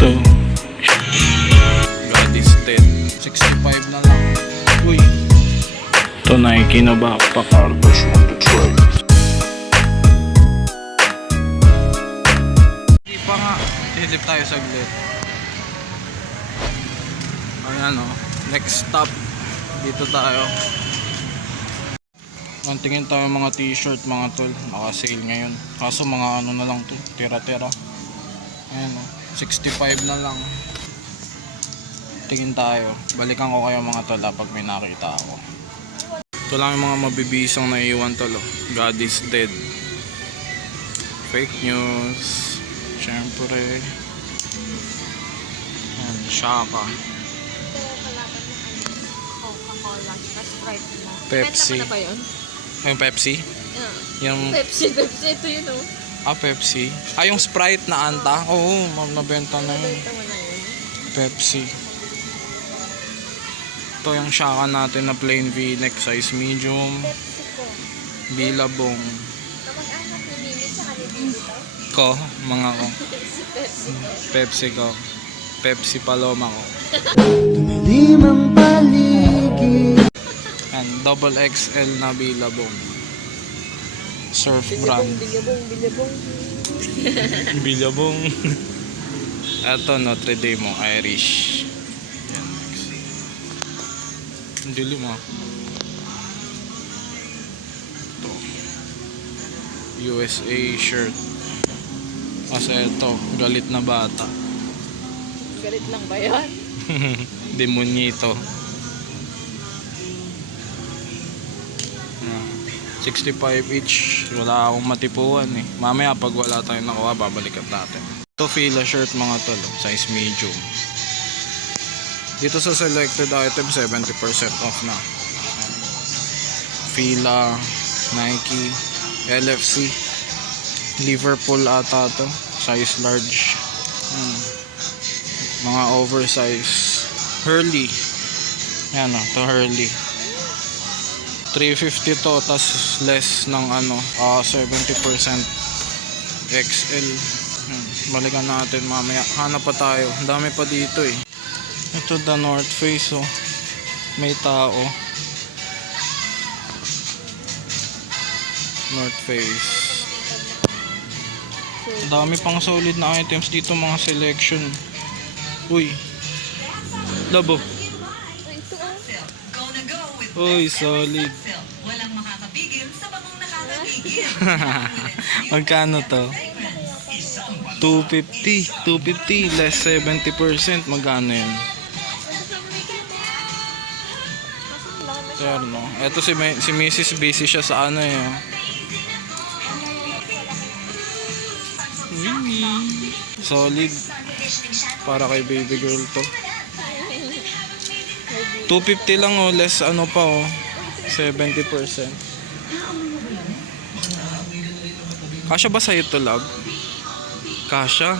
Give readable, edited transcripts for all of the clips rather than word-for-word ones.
to. God is dead. 65 na lang. Uy. Ito Nike na backpack. Arbush on the tray. Hindi pa nga. Silip tayo saglit. Ayan o. Next stop. Dito tayo. Ang tingin tayo mga t-shirt mga tol. Naka-sale ngayon. Kaso mga ano na lang to. Tira-tira. Ayan o. 65 na lang. Tingin tayo. Balikan ko kayo mga tol pag may nakita ako. Ito lang yung mga mabibisang naiiwan tol. God is dead. Fake news. Siyempre. Ayan. Shaka. Coca-Cola, Sprite mo. Pepsi. Benta mo na ba yun? Yung Pepsi? Yung Pepsi. Ito yun o. Pepsi. Yung Sprite na anta? Oo, nabenta na yun. Benta mo na yun. Pepsi. Ito yung shaka natin na plain V-neck size medium. Pepsi ko. Bilabong. Kamag-anak ni Mimi sa kanilin dito. Ko, mga ko. Si Pepsi ko. Pepsi ko. Pepsi Paloma ko. Tumilim ang paligid. And double XL na bilabong. Surf brand. Bilabong. Bilabong. Ito Notre Dame Irish. Yan. Ang dilim ah. Ito. USA shirt. Kasi ito, galit na bata. Galit lang ba yan? Demonyito. 65 each. Wala akong matipuan eh. Mamaya pag wala tayong nakuha, babalikan natin. Ito Fila shirt mga tol. Size medium. Dito sa selected item, 70% off na. Fila, Nike, LFC, Liverpool ata to. Size large. Mga oversize. Hurley. Yan o, to Hurley. 350 to, tas less ng 70% XL. Balikan natin mamaya. Hanap pa tayo. Ang dami pa dito eh. Ito the North Face oh. May tao. North Face. Ang dami pang solid na items dito, mga selection. Uy. Labo. Uy, solid. Walang makakapigil sa bangong nakakapigil. Magkano to? 250. 250 less 70%. Magkano yan? Pero no. Ito si Mrs. busy siya sa ano eh. Solid. Para kay baby girl to. 250 lang oh, less pa oh. 70%. Kasya ba sa'yo to, love? Kasya.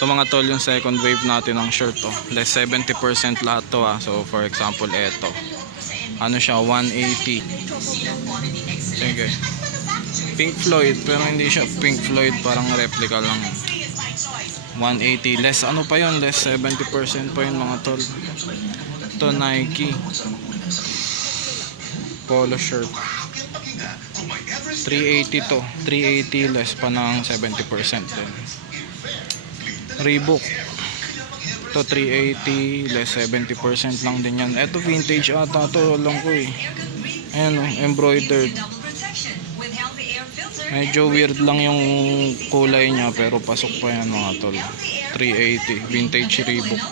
Ito mga tol, yung second wave natin ng shirt to. Less 70% lahat to ah. So for example, eto. Ano siya, 180. Sige. Pink Floyd, pero hindi siya Pink Floyd, parang replica lang. 180, less pa yun, less 70% pa yun mga tol. Ito Nike polo shirt, 380 to, 380 less pa ng 70% din. Reebok to 380 less 70% lang din yan. Ito vintage ata to, alam ko eh. Ayan oh, embroidered. Medyo weird lang yung kulay niya pero pasok pa yan mga tol. 380 vintage Reebok.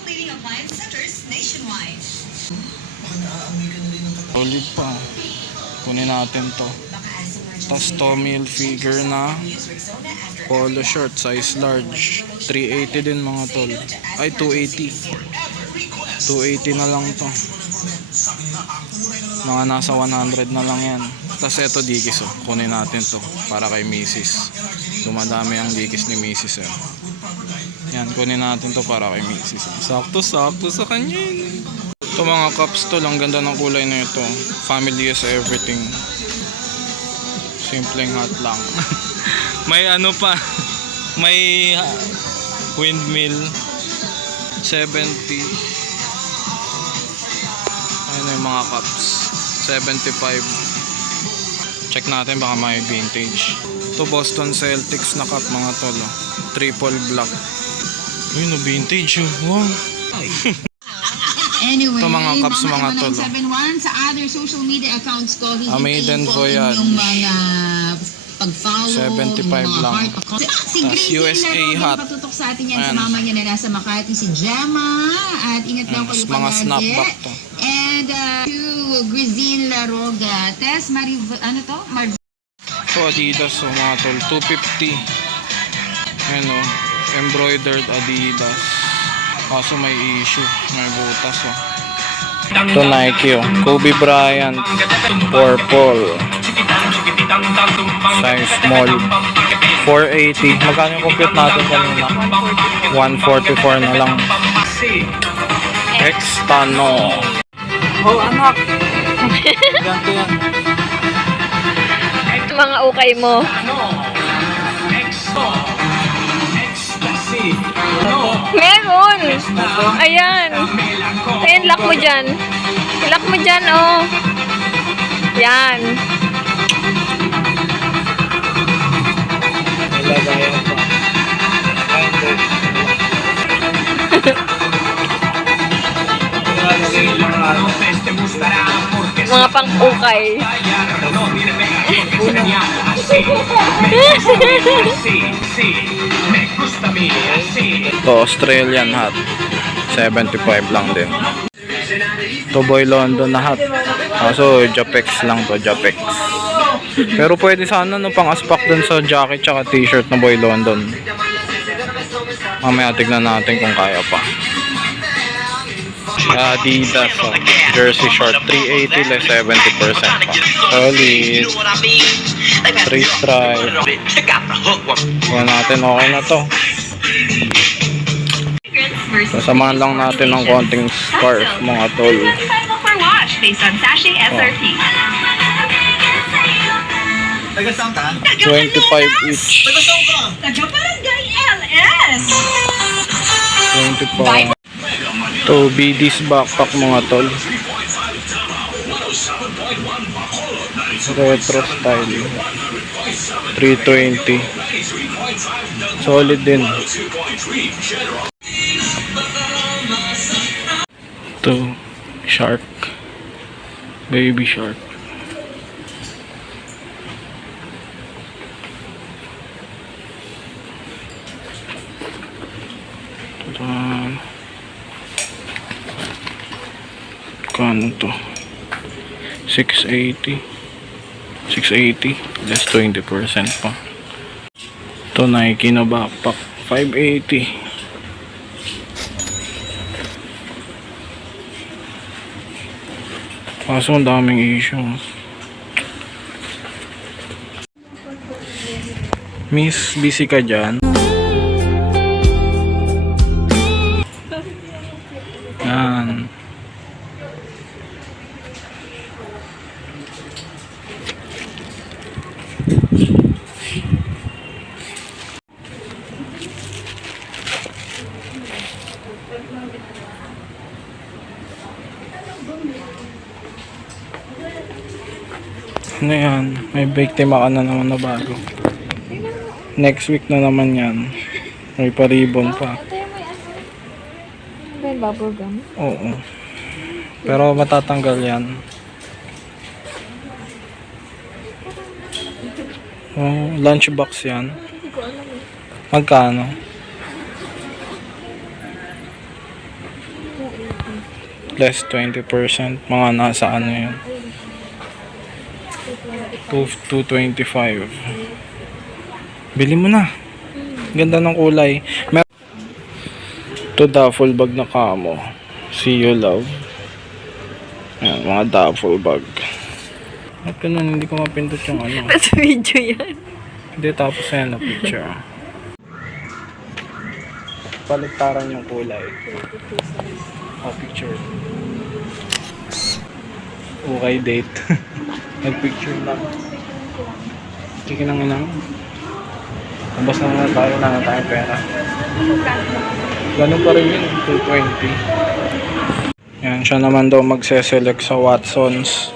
Solid pa. Kunin natin to. Tas Tommy Hilfiger na polo shirt size large, 380 din mga tol. Ay 280. 280 na lang to. Mga nasa 100 na lang yan. Tas eto Dickies oh. Kunin natin to para kay Mrs. Dumadami ang Dickies ni Mrs. eh. Yan, kunin natin to para kay Mrs. Sakto sa kanya. Ito mga cups to, ang ganda ng kulay na ito. Family is everything. Simpleng hot lang. May pa. May windmill. 70. Ayun yung mga cups. 75. Check natin baka may vintage. Ito Boston Celtics na cup mga tol. Oh. Triple black. Uy, no vintage oh. Wow. Anyway, Ito mga cups mga tol. 971 sa other social media accounts ko. A maiden voyage. Yung mga pag-follow, 75 yung mga lang. heart account. Si Tas Gracie USA Laro, hat. nakatutok sa atin yan sa Ayan. mama niya na nasa Makati, si Gemma. At ingat daw kayo Mga snapback to. And to Grizine Laroga. Tess, ano to? Ito Adidas oh, mga tol. 250. Ayan oh. Embroidered Adidas. Kaso may issue. May butas oh. Ito Nike oh. Kobe Bryant. Purple. Size small. 480. Magkano yung compute natin kanina? 144 na lang. Extano. Oh anak. Ganto yan. Mga ukay mo. Meron. Ayan. Ayan, lock mo dyan. Lock mo dyan, oh. Yan. Nilagayan pa. Mga pang-ukay. Ito Australian hat. 75 lang din. Ito Boy London na hat. Kaso Japex lang to, Japex. Pero pwede sana no pang aspak dun sa jacket tsaka t-shirt na Boy London. Mamaya tignan natin kung kaya pa. Adidas oh. Jersey short 380 less 70% pa. Solid. 3 stripe. Kuha natin okay na to. Sasamahan lang natin ng konting scarf mga tol. For wash based on sachet SRP. 25 each. Taga-Barangay LS. 25. To BD's backpack mga tol. Retro style. 320. Solid din. To shark. Baby shark. Kano to? 680 less 20% pa. Ito Nike na backpack 580. Kaso ang daming issue. Miss, busy ka dyan? Yan. Ano yan? May biktima ka na naman na bago. Next week na naman yan. May pa-ribbon pa. May bubble gum. Oo. Pero matatanggal yan. Oh, lunchbox yan. Magkano? Less 20%. Mga nasa ano yun. 225. Bili mo na. Ganda ng kulay. Ito duffel bag na kamo. See you love. Ayan, mga duffel bag. At ganun, hindi ko mapindot yung ano. Nasa video yan. Hindi, tapos ayan na picture. Paligtaran yung kulay. Picture. Okay, date. Nag-picture lang. Sige nang inang. Labas na tayo, na tayong pera. Ganun pa rin yun, 220. Yan, siya naman daw magse-select sa Watsons.